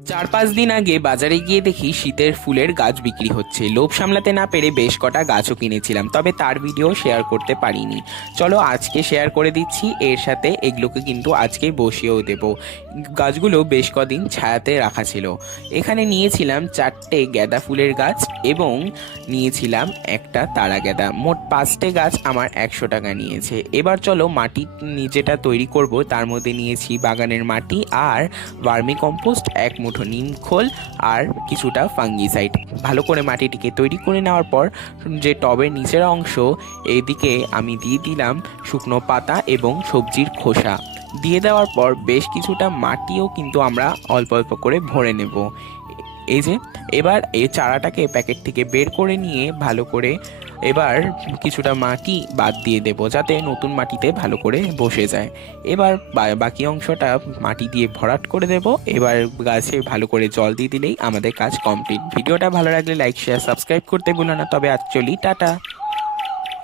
চার পাঁচ দিন আগে বাজারে গিয়ে দেখি শীতের ফুলের গাছ বিক্রি হচ্ছে। লোভ সামলাতে না পেরে বেশ কটা গাছও কিনেছিলাম, তবে তার ভিডিও শেয়ার করতে পারিনি। চলো আজকে শেয়ার করে দিচ্ছি, এর সাথে এগুলোকে কিন্তু আজকে বসিয়েও দেব। গাছগুলো বেশ কদিন ছায়াতে রাখা ছিল। এখানে নিয়েছিলাম চারটে গাঁদা ফুলের গাছ এবং নিয়েছিলাম একটা তারা গাঁদা মোট পাঁচটে গাছ আমার একশো টাকা নিয়েছে। এবার চলো মাটি যেটা তৈরি করব। তার মধ্যে নিয়েছি বাগানের মাটি আর ভার্মি কম্পোস্ট এক মুঠো নিম খোল আর কিছুটা ফাঙ্গিসাইড। ভালো করে মাটিটিকে তৈরি করে নেওয়ার পর যে টবের নিচের অংশ এদিকে আমি দিয়ে দিলাম শুকনো পাতা এবং সবজির খোসা। দিয়ে দেওয়ার পর বেশ কিছুটা মাটিও কিন্তু আমরা অল্প অল্প করে ভরে নেব। এই যে, এবার এই চারাটাকে প্যাকেট থেকে বের করে নিয়ে ভালো করে এবার কিছুটা মাটি বাদ দিয়ে দেব, যাতে নতুন মাটিতে ভালো করে বসে যায়। এবার বাকি অংশটা মাটি দিয়ে ভরাট করে দেব। এবার গাছে ভালো করে জল দিয়ে দিলেই আমাদের কাজ কমপ্লিট। ভিডিওটা ভালো লাগলে লাইক, শেয়ার, সাবস্ক্রাইব করতে ভুলো না। তবে চলি, টাটা।